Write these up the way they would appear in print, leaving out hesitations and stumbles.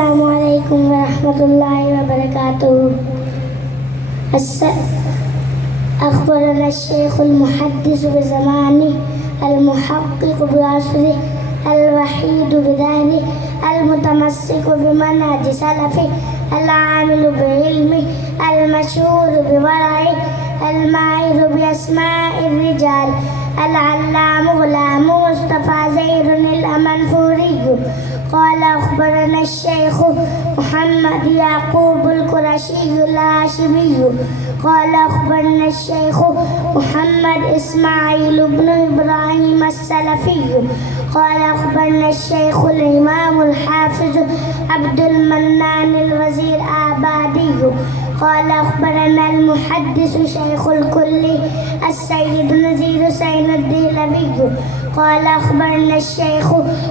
السلام عليكم ورحمة الله وبركاته. أخبرنا الشيخ المحدث بزمانه المحقق بعصره الوحيد بدهره المتمسك بمنهج سلفه العامل بعلمه المشهور بورعه الماهر بأسماء الرجال العلام غلام مصطفى زيد الأمنفوري. قال أخبرنا الشيخ محمد يعقوب القرشي الهاشمي. قال أخبرنا الشيخ محمد إسماعيل بن إبراهيم السلفي. قال أخبرنا الشيخ الإمام الحافظ عبد المنان الوزير آبادي. قال أخبرنا المحدث شيخ الكل السيد نزير سين الديلبي. قال أخبرنا الشيخ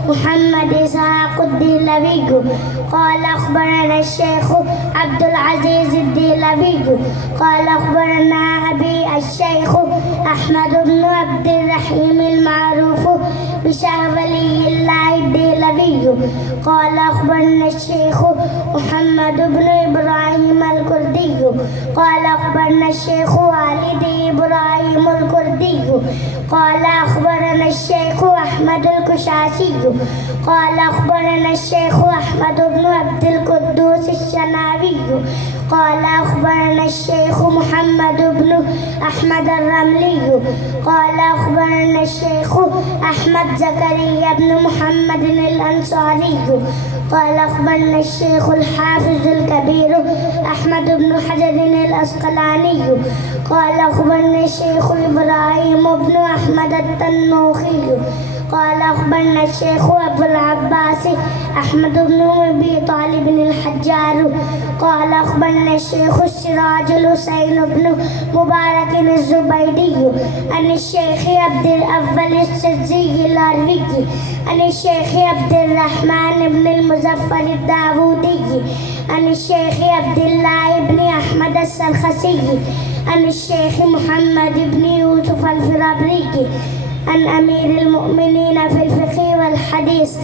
محمد إسحاق الديلبي. قال أخبرنا الشيخ عبد العزيز الديلبي. قال أخبرنا أبي الشيخ أحمد بن عبد الرحيم المعروف بشهولي الله الديلبي. قال أخبرنا الشيخ محمد بن إبراهيم الكردي. قال أخبرنا الشيخ والدي إبراهيم الكردي. قال أخبرنا الشيخ أحمد الكشاشي. قال أخبرنا الشيخ أحمد بن عبد القدوس الشناوي. قال أخبرنا الشيخ محمد بن أحمد الرملي. قال أخبرنا الشيخ أحمد زكريا بن محمد الأنصاري. قال أخبرنا الشيخ الحافظ الكبير أحمد بن حجر الأسقلاني. قال أخبرنا الشيخ إبراهيم بن أحمد التنوخي. قال أخبرنا الشيخ أبو العباس أحمد بن أبي طالب الحجار. قال أخبرنا الشيخ السراج الحسين بن مبارك الزبيدي عن الشيخ عبد الأول السزي العروي عن الشيخ عبد الرحمن بن المظفر الداودي عن الشيخ عبد الله بن أحمد السرخسي عن الشيخ محمد بن يوسف الفرابري عن أمير المؤمنين في الفقه والحديث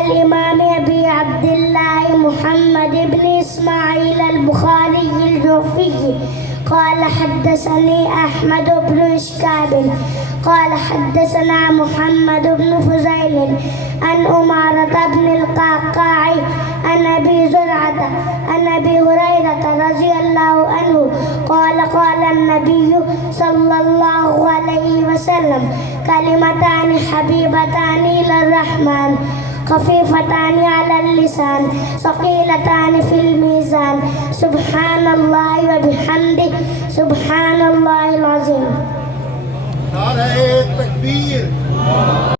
الإمام أبي عبد الله محمد بن إسماعيل البخاري الجوفي. قال حدثني أحمد بن إشكاب قال حدثنا محمد بن فزيل عن أمارة بن القعقاع عن أبي زرعة عن أبي هريرة رضي الله عنه قال قال النبي صلى الله عليه وسلم كلمتان حبيبتان إلى الرحمن خفيفتان على اللسان ثقيلتان في الميزان سبحان الله وبحمده سبحان الله العظيم. نعرہ تکبیر.